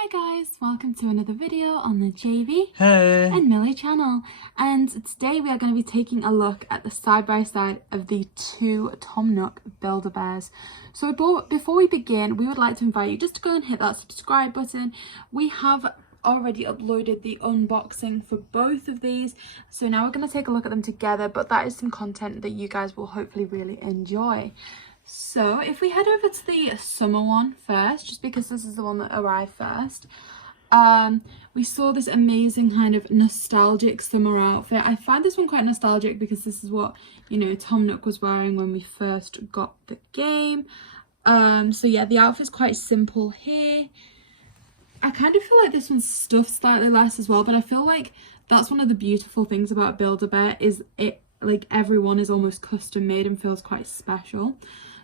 Hi guys, welcome to another video on the JB Hey! and Millie channel, and today we are going to be taking a look at the side-by-side of the two Tom Nook Build-A-Bears. So before we begin, we would like to invite you just to go and hit that subscribe button. We have already uploaded the unboxing for both of these, so now we're going to take a look at them together, but that is some content that you guys will hopefully really enjoy. So if we head over to the summer one first, just because this is the one that arrived first, we saw this amazing kind of nostalgic summer outfit. I find this one quite nostalgic because this is what, you know, Tom Nook was wearing when we first got the game. So yeah, the outfit's quite simple here. I kind of feel like this one's stuffed slightly less as well, but I feel like that's one of the beautiful things about Build-A-Bear is it, like, everyone is almost custom made and feels quite special.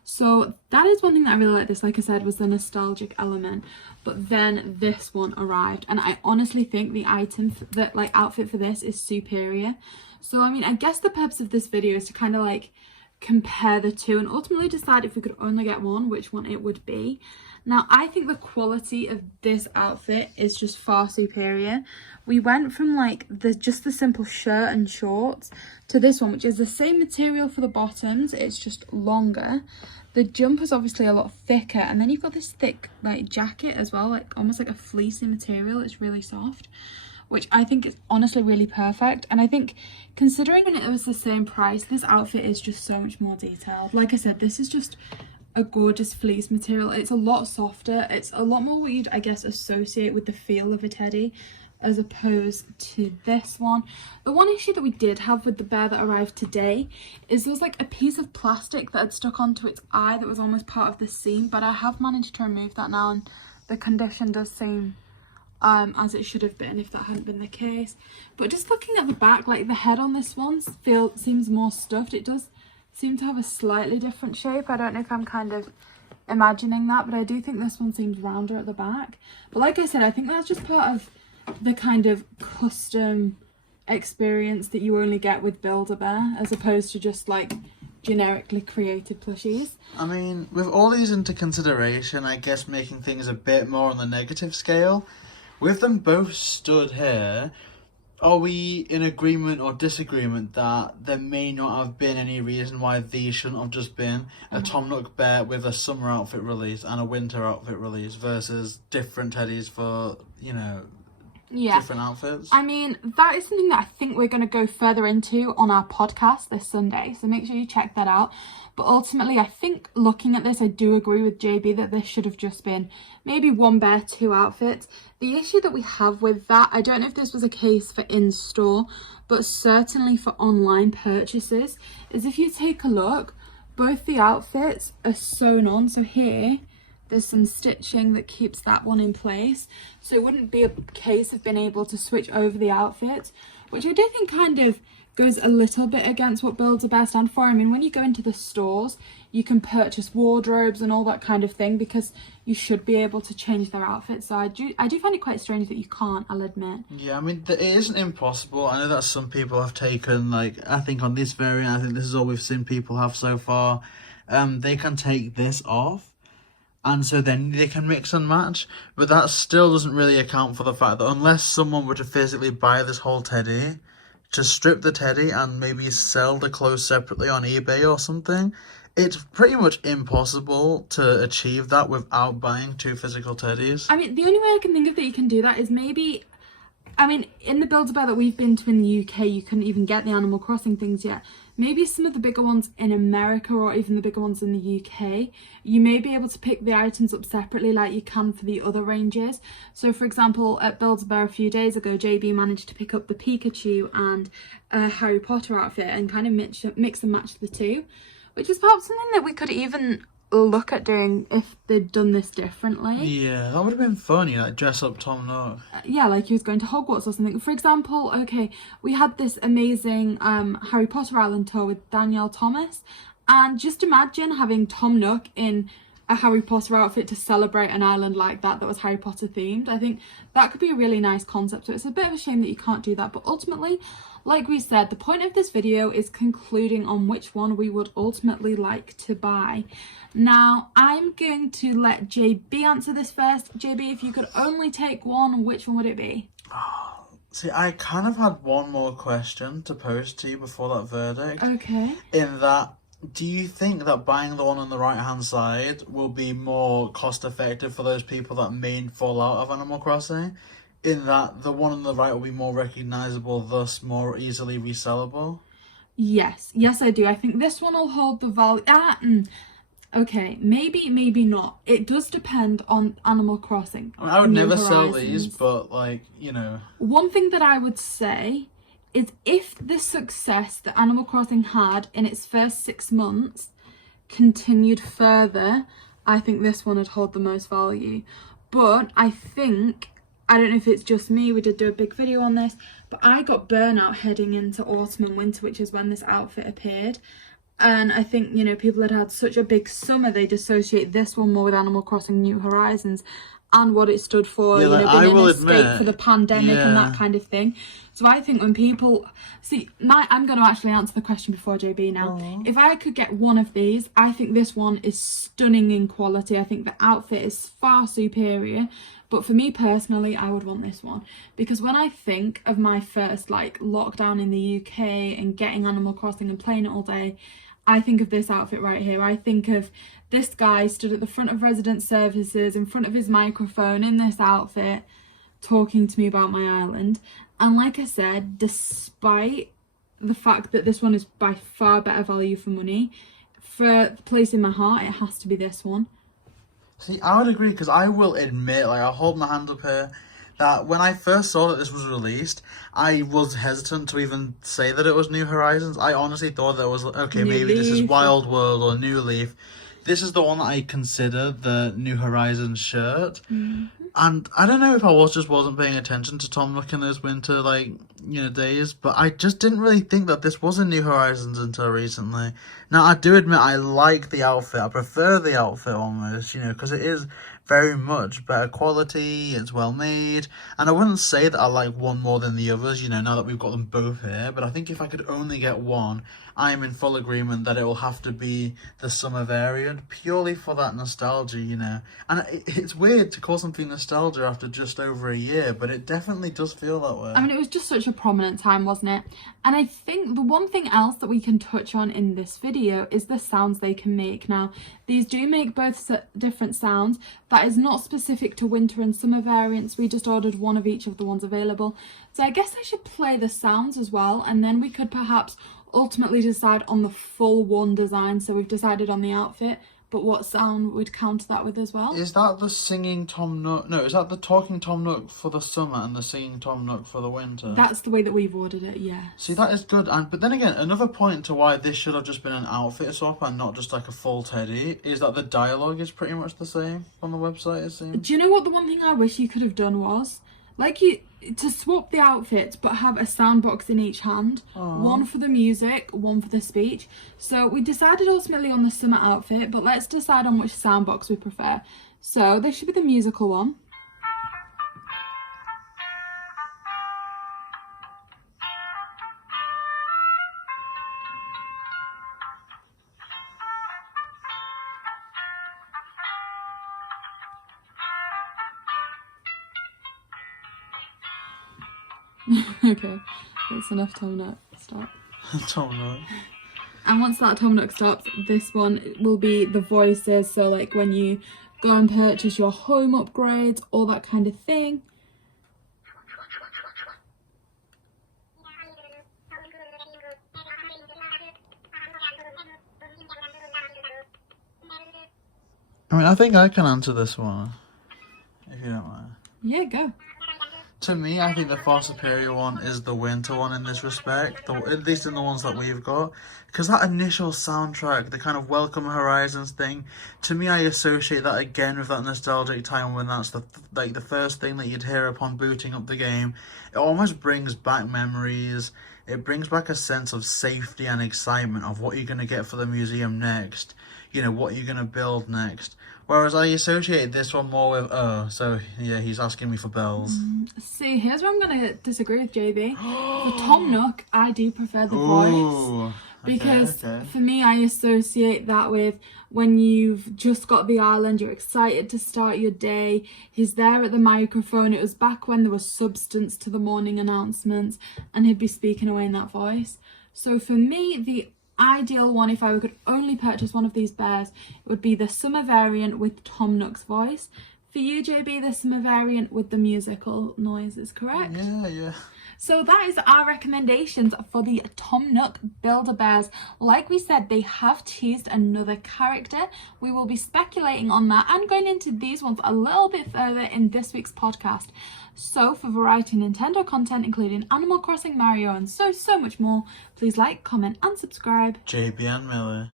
So that is one thing that I really like this, like I said, was the nostalgic element. But then this one arrived, and I honestly think the outfit for this is superior. So I mean, I guess the purpose of this video is to kind of like compare the two and ultimately decide if we could only get one, which one it would be. Now, I think the quality of this outfit is just far superior. We went from like just the simple shirt and shorts to this one, which is the same material for the bottoms, it's just longer. The jumper's obviously a lot thicker, and then you've got this thick like jacket as well, like almost like a fleecy material. It's really soft, which I think is honestly really perfect. And I think considering it was the same price, this outfit is just so much more detailed. Like I said, this is just a gorgeous fleece material. It's a lot softer. It's a lot more what you'd, I guess, associate with the feel of a teddy as opposed to this one. The one issue that we did have with the bear that arrived today is there was like a piece of plastic that had stuck onto its eye that was almost part of the seam, but I have managed to remove that now, and the condition does seem as it should have been if that hadn't been the case. But just looking at the back, like the head on this one seems more stuffed. It does seem to have a slightly different shape. I don't know if I'm kind of imagining that, but I do think this one seems rounder at the back. But like I said, I think that's just part of the kind of custom experience that you only get with Build-A-Bear as opposed to just like generically created plushies. I mean, with all these into consideration, I guess making things a bit more on the negative scale, with them both stood here, are we in agreement or disagreement that there may not have been any reason why these shouldn't have just been a Tom Nook bear with a summer outfit release and a winter outfit release versus different teddies for, you know, different outfits? I mean, that is something that I think we're going to go further into on our podcast this Sunday, so make sure you check that out. But ultimately, I think looking at this, I do agree with JB that this should have just been maybe one bear, two outfits. The issue that we have with that, I don't know if this was a case for in-store, but certainly for online purchases, is if you take a look, both the outfits are sewn on. So here, there's some stitching that keeps that one in place, so it wouldn't be a case of being able to switch over the outfit, which I do think kind of goes a little bit against what Build-A-Bear stand for. I mean, when you go into the stores, you can purchase wardrobes and all that kind of thing because you should be able to change their outfits. So I do find it quite strange that you can't, I'll admit. Yeah, I mean, it isn't impossible. I know that some people have taken, like, I think on this variant, I think this is all we've seen people have so far, they can take this off, and so then they can mix and match, but that still doesn't really account for the fact that unless someone were to physically buy this whole teddy, to strip the teddy and maybe sell the clothes separately on eBay or something, it's pretty much impossible to achieve that without buying two physical teddies. I mean, the only way I can think of that you can do that is maybe, I mean, in the Build-A-Bear that we've been to in the UK, you couldn't even get the Animal Crossing things yet. Maybe some of the bigger ones in America or even the bigger ones in the UK, you may be able to pick the items up separately like you can for the other ranges. So for example, at Build-A-Bear a few days ago, JB managed to pick up the Pikachu and a Harry Potter outfit and kind of mix and match the two, which is perhaps something that we could even look at doing if they'd done this differently. Yeah, that would have been funny, like dress up Tom Nook. Yeah, like he was going to Hogwarts or something. For example, okay, we had this amazing Harry Potter Island tour with Danielle Thomas, and just imagine having Tom Nook in a Harry Potter outfit to celebrate an island like that was Harry Potter themed. I think that could be a really nice concept. So it's a bit of a shame that you can't do that, but ultimately, like we said, the point of this video is concluding on which one we would ultimately like to buy. Now, I'm going to let JB answer this first. JB, if you could only take one, which one would it be? See, I kind of had one more question to pose to you before that verdict. Okay. In that, do you think that buying the one on the right-hand side will be more cost-effective for those people that may fall out of Animal Crossing? In that the one on the right will be more recognisable, thus more easily resellable? Yes, I do. I think this one will hold the value. Okay, maybe not. It does depend on Animal Crossing. I mean, I would New never sell Horizons. these, but like, you know. One thing that I would say is if the success that Animal Crossing had in its first 6 months continued further, I think this one would hold the most value. But I think, I don't know if it's just me, we did do a big video on this, but I got burnout heading into autumn and winter, which is when this outfit appeared. And I think, you know, people had such a big summer, they'd associate this one more with Animal Crossing New Horizons and what it stood for, Yeah, you know, like, being an I escape will admit, for the pandemic and yeah. that kind of thing. So I think when people see, I'm going to actually answer the question before JB now. Aww. If I could get one of these, I think this one is stunning in quality. I think the outfit is far superior. But for me personally, I would want this one. Because when I think of my first like lockdown in the UK and getting Animal Crossing and playing it all day, I think of this outfit right here. I think of this guy stood at the front of resident services in front of his microphone in this outfit talking to me about my island. And like I said, despite the fact that this one is by far better value for money, for the place in my heart, it has to be this one. See, I would agree, because I will admit, like, I'll hold my hand up here, that when I first saw that this was released, I was hesitant to even say that it was New Horizons. I honestly thought that was, okay, New maybe this is Leaf. Wild World or New Leaf. This is the one that I consider the New Horizons shirt. Mm-hmm. And I don't know if I wasn't paying attention to Tom Nook in those winter, like, you know, days, but I just didn't really think that this was a New Horizons until recently. Now, I do admit I like the outfit. I prefer the outfit almost, you know, because it is very much better quality, it's well made, and I wouldn't say that I like one more than the others, you know, now that we've got them both here, but I think if I could only get one, I'm in full agreement that it will have to be the summer variant, purely for that nostalgia, you know. And it's weird to call something nostalgia after just over a year, but it definitely does feel that way. I mean, it was just such a prominent time, wasn't it? And I think the one thing else that we can touch on in this video is the sounds they can make. Now, these do make both different sounds. That is not specific to winter and summer variants. We just ordered one of each of the ones available. So I guess I should play the sounds as well, and then we could perhaps ultimately decide on the full one design. So we've decided on the outfit, but what sound we'd counter that with as well. Is that the singing Tom Nook? No, is that the talking Tom Nook for the summer and the singing Tom Nook for the winter? That's the way that we've ordered it, yeah. See, that is good. But then again, another point to why this should have just been an outfit swap and not just like a full teddy is that the dialogue is pretty much the same on the website, it seems. Do you know what the one thing I wish you could have done was? Like, to swap the outfits but have a sound box in each hand. Aww. One for the music, one for the speech. So we decided ultimately on the summer outfit, but let's decide on which sound box we prefer. So this should be the musical one. Okay, that's enough Tom Nook. Stop. Tom Nook. And once that Tom Nook stops, this one will be the voices. So like when you go and purchase your home upgrades, all that kind of thing. I mean, I think I can answer this one, if you don't mind. Yeah, go. To me, I think the far superior one is the winter one in this respect, at least in the ones that we've got. Because that initial soundtrack, the kind of Welcome Horizons thing, to me I associate that again with that nostalgic time when that's the first thing that you'd hear upon booting up the game. It almost brings back memories. It brings back a sense of safety and excitement of what you're going to get for the museum next. You know, what you're going to build next. Whereas I associated this one more with so yeah, he's asking me for bells. See, here's where I'm going to disagree with JB. For Tom Nook, I do prefer the voice. Ooh, Because okay. for me, I associate that with when you've just got the island, you're excited to start your day. He's there at the microphone. It was back when there was substance to the morning announcements, and he'd be speaking away in that voice. So for me, the ideal one, if I could only purchase one of these bears, it would be the summer variant with Tom Nook's voice. For you, JB, the summer variant with the musical noises, correct? Yeah. So that is our recommendations for the Tom Nook Build-A-Bears. Like we said, they have teased another character. We will be speculating on that and going into these ones a little bit further in this week's podcast. So for variety Nintendo content, including Animal Crossing, Mario, and so much more, please like, comment, and subscribe. JB and Miller.